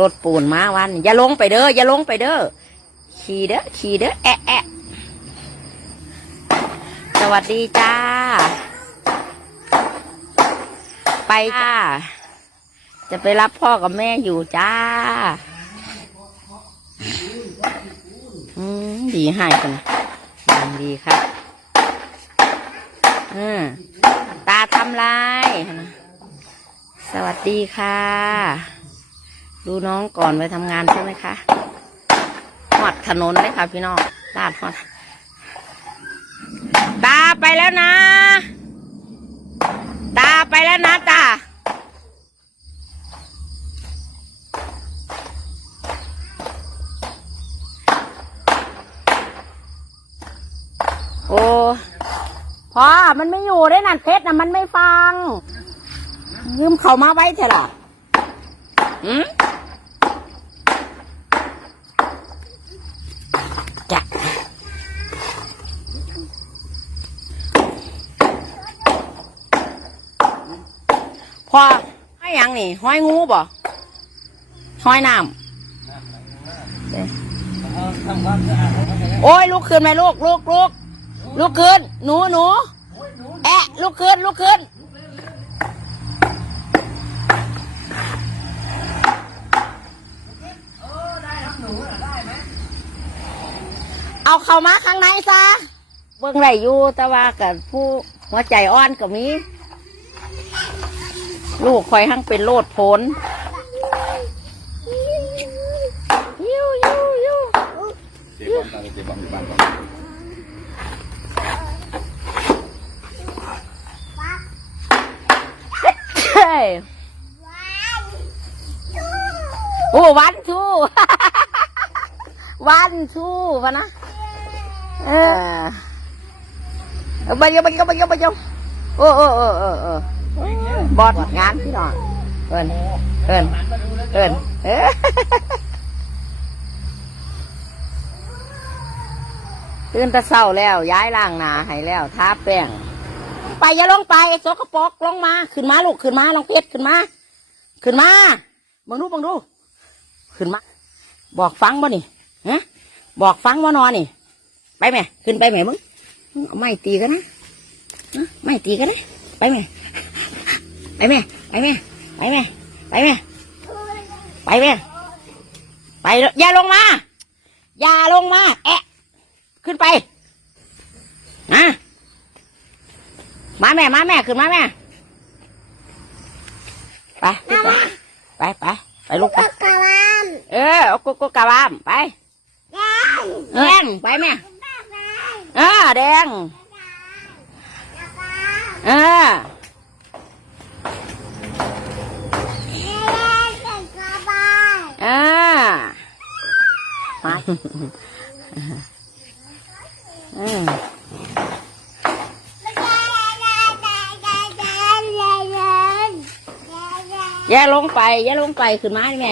รถปูนมาวัน อย่าลงไปเด้ออย่าลงไปเด้อขี่เด้อขี่เด้อแอะแอะสวัสดีจ้า ไปจ้า จะไปรับพ่อกับแม่อยู่จ้า อืมดีให้กันนะดีครับอืมตาทำลาย สวัสดีค่ะ ดูน้องก่อนไปทำงานใช่ไหมคะหอดถนนเลยค่ะ พี่น้องลาดหอดตาไปแล้วนะ ตาไปแล้วนะตาโอ้พอมันไม่อยู่ได้นั่นเพชรนะมันไม่ฟัง ยืมเขามาไว้เถอะล่ะอืม พอให้หยังนี่ห้อยงูบ่ห้อยน้ำโอ้ยลุกขึ้นไหมลูกลูกลูกลุกขึ้น หนูหนูแอะลุกขึ้นลุกขึ้นเอาเข้ามาข้างในซะ เบิ่งไรอยู่แต่ว่ากับผู้หัวใจอ่อนก็มี ลูกคอยหั่งเป็นโลดโผนยูยูยูเจ็บบ้านเจ็บบ้านอยู่บ้านก่อนเฮ้ยโอ้วันชูวันชูพะนะเออเอาไปยังไปยังไปยังไปยังโอ้โอ้โอ้โอ้โอ้ บอดงานพี่น้องเอินเอินเอินเอ้ยตื่นตะเศร้าแล้วย้ายล่างนาให้แล้วทาแป้งไปอย่าลงไปสกปรกลงมาขึ้นมาลูกขึ้นมาลองเพชรขึ้นมาขึ้นมาบังดูบังดูขึ้นมา บอกฟังบ่นี่ฮะบอกฟังว่านอนนี่ ไปแม่ขึ้นไปแม่มึงมึงเอาไม้ตีกันนะไม้ตีกันนะไปแม่ ไปแม่ ไปแม่ ไปแม่ ไปแม่ ไปแม่ ไปเลยอย่าลงมา อย่าลงมา แอะขึ้นไปนะมาแม่ มาแม่ ขึ้นมาแม่ ไปขึ้นไปไป ไป ไปลูกไปกะลามเออเอากุกกุกกะบาม ไปแดงไปแม่ เออแดงเออเอ มาอออย่าลงไป อย่าลงไป ขึ้นมาแม่